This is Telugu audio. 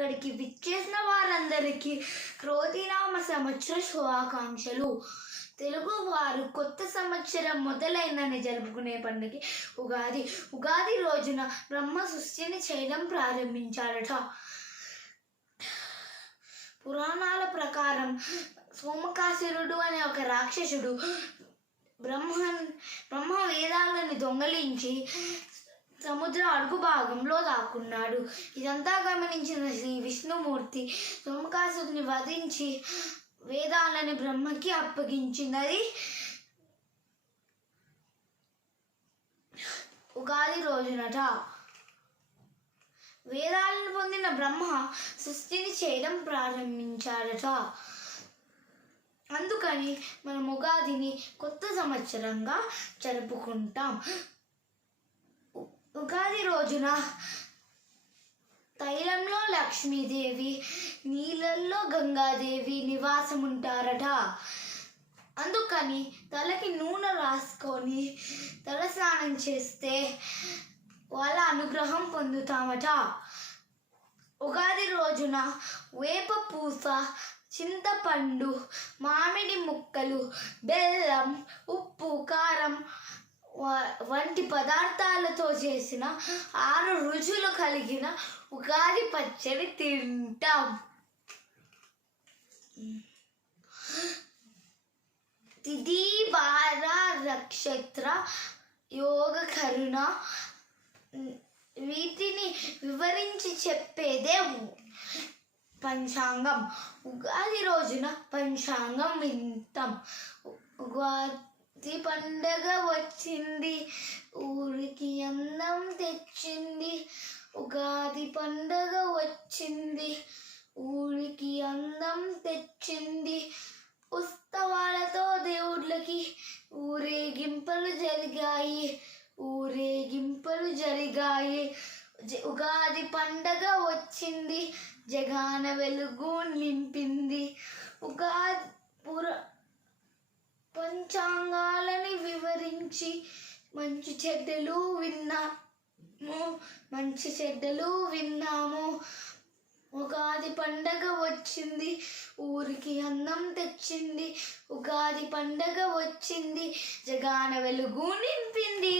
ఇక్కడికి విచ్చేసిన వారందరికీ క్రోధినామ సంవత్సర శుభాకాంక్షలు. తెలుగు వారు కొత్త సంవత్సరం మొదలైందని జరుపుకునే పండుగ ఉగాది. ఉగాది రోజున బ్రహ్మ సృష్టిని చేయడం ప్రారంభించాడట. పురాణాల ప్రకారం సోమకాసురుడు అనే ఒక రాక్షసుడు బ్రహ్మ వేదాలను దొంగలించి సముద్ర అడుగు భాగంలో దాక్కున్నాడు. ఇదంతా గమనించిన శ్రీ విష్ణుమూర్తి సోమకాసుడిని వధించి వేదాలని బ్రహ్మకి అప్పగించినది ఉగాది రోజునట. వేదాలను పొందిన బ్రహ్మ సృష్టిని చేయడం ప్రారంభించాడట. అందుకని మనం ఉగాదిని కొత్త సంవత్సరంగా జరుపుకుంటాం. ఉగాది రోజున తైలంలో లక్ష్మీదేవి, నీళ్ళల్లో గంగాదేవి నివాసం ఉంటారట. అందుకని తలకి నూనె రాసుకొని తల స్నానం చేస్తే వాళ్ళ అనుగ్రహం పొందుతామట. ఉగాది రోజున వేప పూస, చింతపండు, మామిడి ముక్కలు, బెల్లం, ఉప్పు, కారం వంటి పదార్థాలతో చేసిన 6 రుచులు కలిగిన ఉగాది పచ్చడి తింటాం. తిథి, వార, నక్షత్ర, యోగ, కరుణ వీటిని వివరించి చెప్పేదే పంచాంగం. ఉగాది రోజున పంచాంగం వింటాం. ఉగాది పండగ వచ్చింది, ఊరికి అందం తెచ్చింది. ఉగాది పండగ వచ్చింది, ఊరికి అందం తెచ్చింది. ఉత్సవాలతో దేవుళ్ళకి ఊరేగింపులు జరిగాయి. ఉగాది పండగ వచ్చింది, జగాన వెలుగు నింపింది. ఉగాది పంచాంగాలని వివరించి మంచి చెడ్డలు విన్నాము. ఉగాది పండగ వచ్చింది, ఊరికి అన్నం తెచ్చింది. ఉగాది పండగ వచ్చింది, జగాన వెలుగు నింపింది.